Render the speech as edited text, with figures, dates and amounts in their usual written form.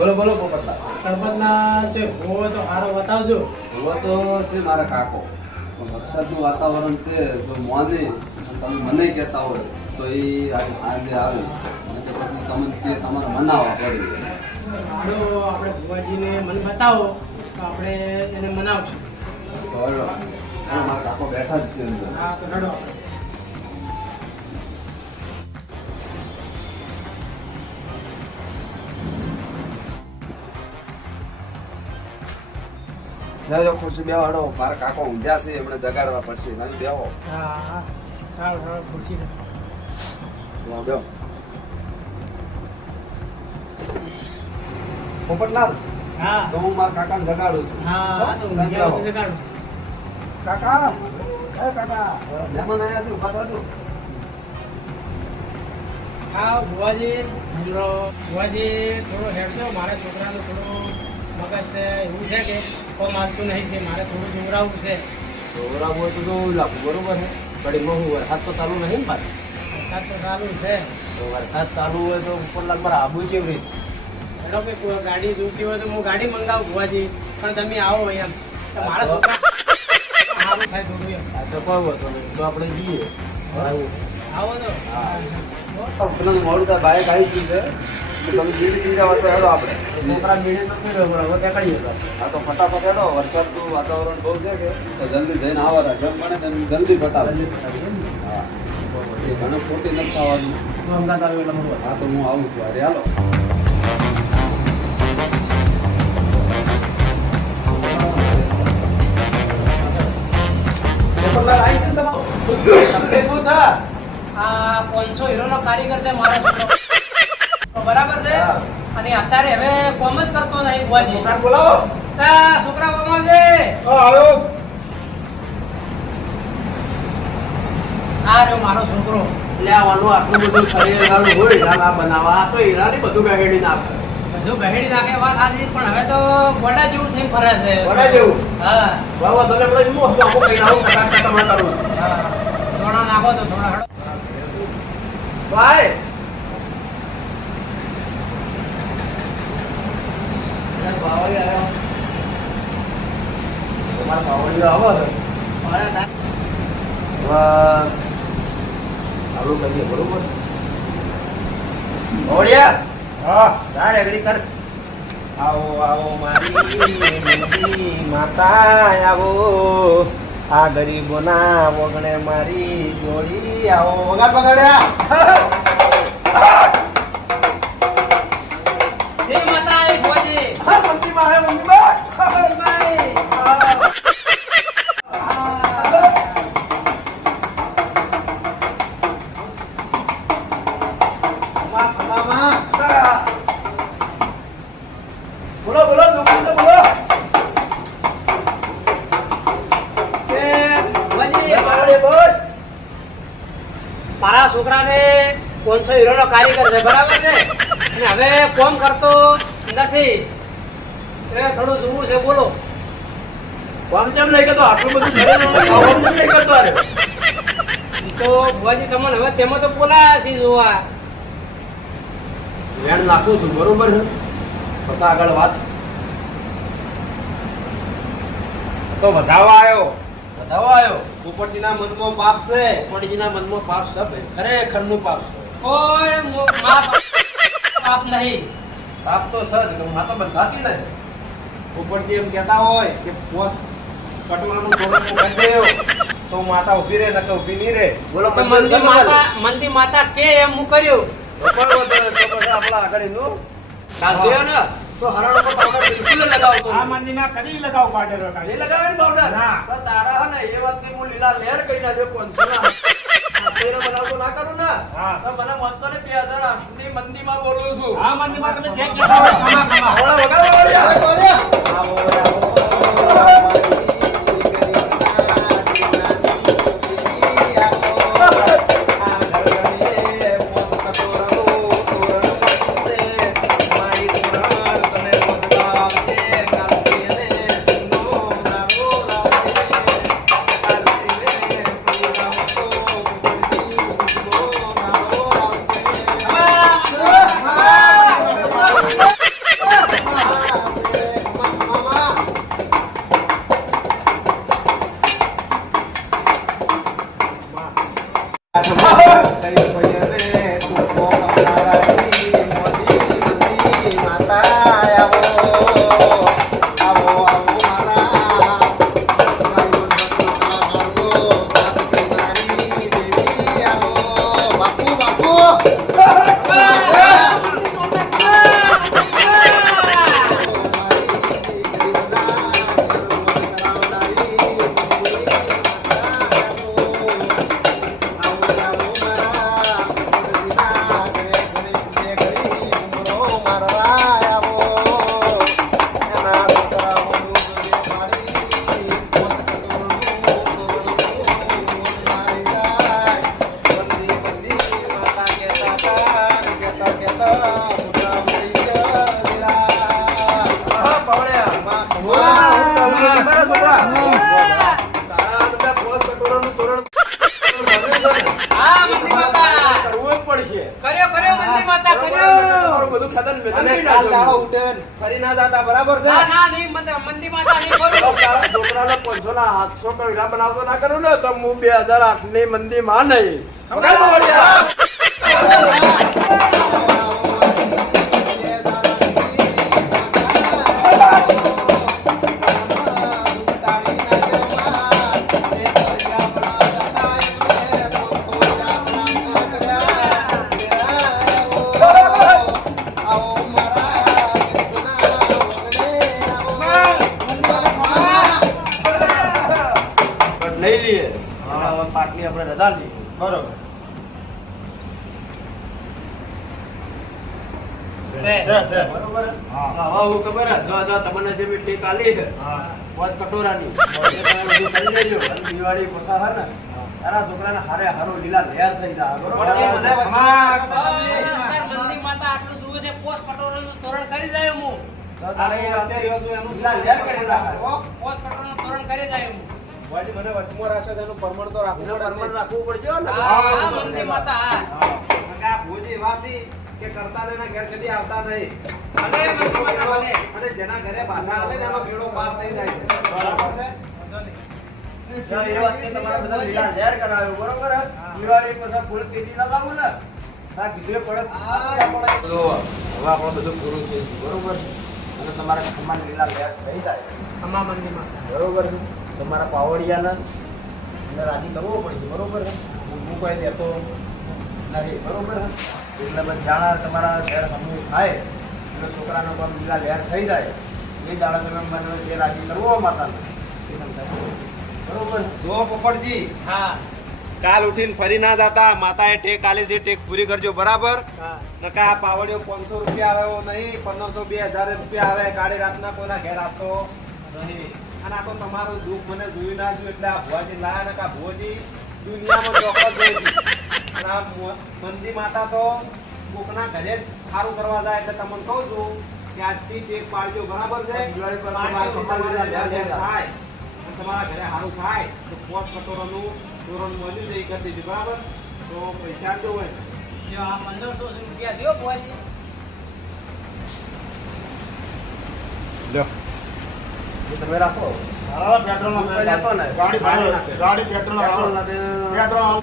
બોલો બોલો પોપટલા. ગણપતના છે ભૂવો તો સારો બતાવજો. ભૂવો તો છે મારા કાકો, પણ વરસાદનું વાતાવરણ છે તો મોને તમે મને કહેતા હોય તો એ આજે આવે અને તો પછી તમને કે તમારે મનાવવા પડે. હાલો આપણે ભુવાજીને મને બતાવો તો આપણે એને મનાવશું. તો હવે મારા કાકો બેઠા જ છે અંદર. હા તો રડો. જો ખુરશી બેવાડો, મારા કાકો ઊંઝા છે એમને જગાડવા પડશે. નહીં બેહો. હા હા સારું સારું ખુરશી દે. બેહો. પોપટલાલ, હા તો હું મારા કાકાને જગાડું છું. હા તો તમે બેહો. જગાડો. કાકા, એ કાકા, મહેમાન આવ્યા છે, ઉભા થજો. હા ભુવાજી ભુવાજી થોડો હેડજો. મારા છોકરાનું થોડું મગજ છે એવું છે કે કોઈ માનતું નહીં કે મારે થોડું જોવરાવવું છે. છોકરા હોય તો જોવું લાગુ બરોબર છે. ઘડીમાં હું વરસાદ તો ચાલુ નહીં ને ભાઈ. વરસાદ તો ચાલુ છે. તો વરસાદ ચાલુ હોય તો ઉપરલાલ મારે આબુ કેવી રીતે? એનો કે કોઈ ગાડી જોઈતી હોય તો હું ગાડી મંગાવું ભુવાજી, પણ તમે આવો એમ તો મારા છોકરા સારું થાય થોડું એમ. આ તો કોઈ હોતો નહીં, તો આપણે જઈએ. આવો તો પેલા મોડું થાય, બાઇક આવી ગયું છે તો તમે બીડી પી જાવ તો હેડો આપણે. છોકરા બીડી તો પી રહ્યો હવે નીકળીએ તો. હા તો ફટાફટ હેડો, વરસાદનું વાતાવરણ બહુ છે કે તો જલ્દી જઈને આવવાના. જેમ બને તેમ જલ્દી ફટાફટ. હા એ ઘણું ખોટી નથી થવાનું. તું અમદાવાદ આવ્યો એટલે મને હા તો હું આવું છું. અરે હાલો. તમને શું છે? આ 500 હીરોનો કારીગર છે મારા છોકરો. તો બરાબર છે. અને અત્યારે હવે કોમ જ કરતો નહીં ભુવાજી. છોકરાને બોલાવો. છોકરા બોલાવજે. આવ્યો. આ રહ્યો મારો છોકરો. લેવાનું આટલું બધું શરીર વાળું હોય હીરા બનાવવા તો હીરાની બધું ગહેડી નાખે. બધું બહેડી નાખે વાત સાચી, પણ હવે તો ગોડા જેવું થઈને ફરે છે. ગોડા જેવું? હા બાબા તને આપણે હું આપો કઈ નાખું કટા કટા કરું. હા થોડા નાખો તો થોડા હડો. ભાઈ બાવળી આવ્યો. તમારા બાવળી આવો ને ચાલુ કરીએ બરોબર. બાવળિયા હા તાર એગ્રી કર. આવો આવો મારી માતા આવો, આ ગરીબોના વગણે મારી જોડી આવો. વગાડ વગાડ્યા. જય માતા એ ભુવાજી. મંદીમાં આવ્યો મંદીમાં. ભાઈ. બોલો બોલો દુકાન તો બોલો. એ ભુવાજી, બાવળે બોલ. મારા છોકરાને 500 હીરોનો કારીગર છે બરાબર છે, અને હવે કોમ કરતો નથી. એ થોડું જોવું છે બોલો. કોમ કેમ લઈ ગયો? આટલું બધું શરીરનું ખાવાનું લઈ ગયો તારે. તો ભુવાજી તમને હવે તેમાં તો બોલાયા છે જોવા. વેણ નાખું છું બરોબર છે. પછી આગળ વાત તો વધાવા આવ્યો. બતાવો આવ્યો. પોપટજીના મનમાં પાપ છે. પોપટજીના મનમાં પાપ છે ભાઈ, ખરેખરનું પાપ છે. કોઈ પાપ નહીં. પાપ તો સજ માં તો બંધાતી ને. પોપટજી એમ કહેતા હોય કે પોસ કટોરાનું ધોરણ કરી દેવો તો માતા ઊભી રહે નકર ઊભી નહીં રહે. બોલો તો મંદી માતા કે એમ હું કર્યું. આપણા આગળ નું ચાલતો ને તો હરણ ઉપર પાવડર બિલકુલ લગાવતો આ મંદિરમાં કદી લગાવ પાડેલો એ કાંઈ. લગાવે ને પાવડર ના. પણ તારા હે ને એ વાતની હું લીલા લહેર કહી ના દે 500 ના તેરે બનાવતો ના કરું ને. હા. તો મને મત ને 2008 ની મંદીમાં બોલું છું. આ મંદિરમાં તમે જે કહેતા હોય ખમા ખમા. આવડા વગાડો વગાડ્યા. આવો આવો હા મંદી માતા કરવું જ પડશે. કર્યો મંદી માતા કર્યો તમારું બધું ખતમ અને કાલ દાડો ઉઠે ને ફરી ના જાતા બરાબર છે ના ના નહીં મંદી માતા નહીં તો કરું તારા છોકરાને 500 ના 700 કવિરા બનાવતો ના કરું ને તો હું 2008 ની મંદી માં નહીં. વગાડ બાવળિયા. નહીં લઈએ હવે પાટલી આપણે રજા લઈએ બરોબર. છે બરોબર હા. હવે હું ખબર હે, જો તમને જે મેં ટેક આલી છે હા. પાંચ કટોરાની એ તમે બધું કરી લેજો અને દિવાળી પસાર હે ને તારા છોકરાને હારે હારો લીલા લહેર થઈ જાય બરોબર મને વચમાં મંદી માતા આટલું જુએ છે પોસ્ટ કટોરાનું તોરણ કરી જાય હું તો તારે એ વચ્ચે રહ્યો છું એનું લીલા લહેર કરી નાખે પોસ્ટ કટોરાનું તોરણ કરી જાય હું વાજી મને વચમાં રાખશે તો એનું પરમણ તો રાખવું એનું પડે. પરમાણ રાખવું પડશે ને હા મંદી માતા હા કારણ કે આ ભોજી વાસી કે કરતા ને એના ઘેર કદી આવતા નહીં ભલે મંદી માતા ભલે અને જેના ઘરે બાધા આલે ને એનો બેડો પાર થઈ જાય છે બરાબર છે ચાલ, એ વાતની તમારે બધા લીલા લહેર કરાવ્યો બરોબર હે? દિવાળી પછી ફૂલ કેદી ના લાવું ને આ કીધું પડે જો હવે આપણું બધું પૂરું થઈ ગયું બરોબર અને તમારા ખમાન લીલા લહેર થઈ જાય અમા મંદી માતા બરોબર છે તમારા પાવડિયાને એટલે રાજી કરવો પડશે બરોબર છે હું કોઈ દેતો નથી બરોબર છે એટલે બસ જાણા તમારા ઘેર સમૂહ થાય એટલે છોકરાનો પણ લીલા લહેર થઈ જાય એ દાડા તમે મને જે રાજી કરવો માતાને એ તમે થાય. બરોબર જો પોપટજી હા કાલ ઉઠીને ફરી ના જાતા માતાએ ટેક આલી છે ટેક પૂરી કરજો બરાબર હા નકા આ પાવડિયો 500 રૂપિયા આવે એવો નહીં 1500 2000 રૂપિયા આવે કાળી રાતના કોઈના ઘેર આપતો નહીં અને આ તો તમારું દુઃખ મને જોયું ના જોયું એટલે આ ભુવાજી લાયા ને કે આ ભુવાજી દુનિયામાં ચોક્કસ જોઈ છે અને આ મંદી માતા તો કોકના ઘરે જ સારું કરવા જાય એટલે તમને કહું છું કે આજથી ટેક પાડજો બરાબર છે દિવાળી પર તમારા ખંભાળીના લહેર લહેર થાય અને તમારા ઘરે સારું થાય તો 5 કટોરાનું ધોરણ મળ્યું છે એ કરી દેજો બરાબર તો પૈસા આપજો હોય જો આ 1500 રૂપિયા છે હો બુઆજી લો એ તમે રાખો હા, પેટ્રોલ ઉપર લેતો ને. ગાડી ભાડે નાખે. ગાડી પેટ્રોલ પેટ્રોલ નાખે. નાખે. પેટ્રોલ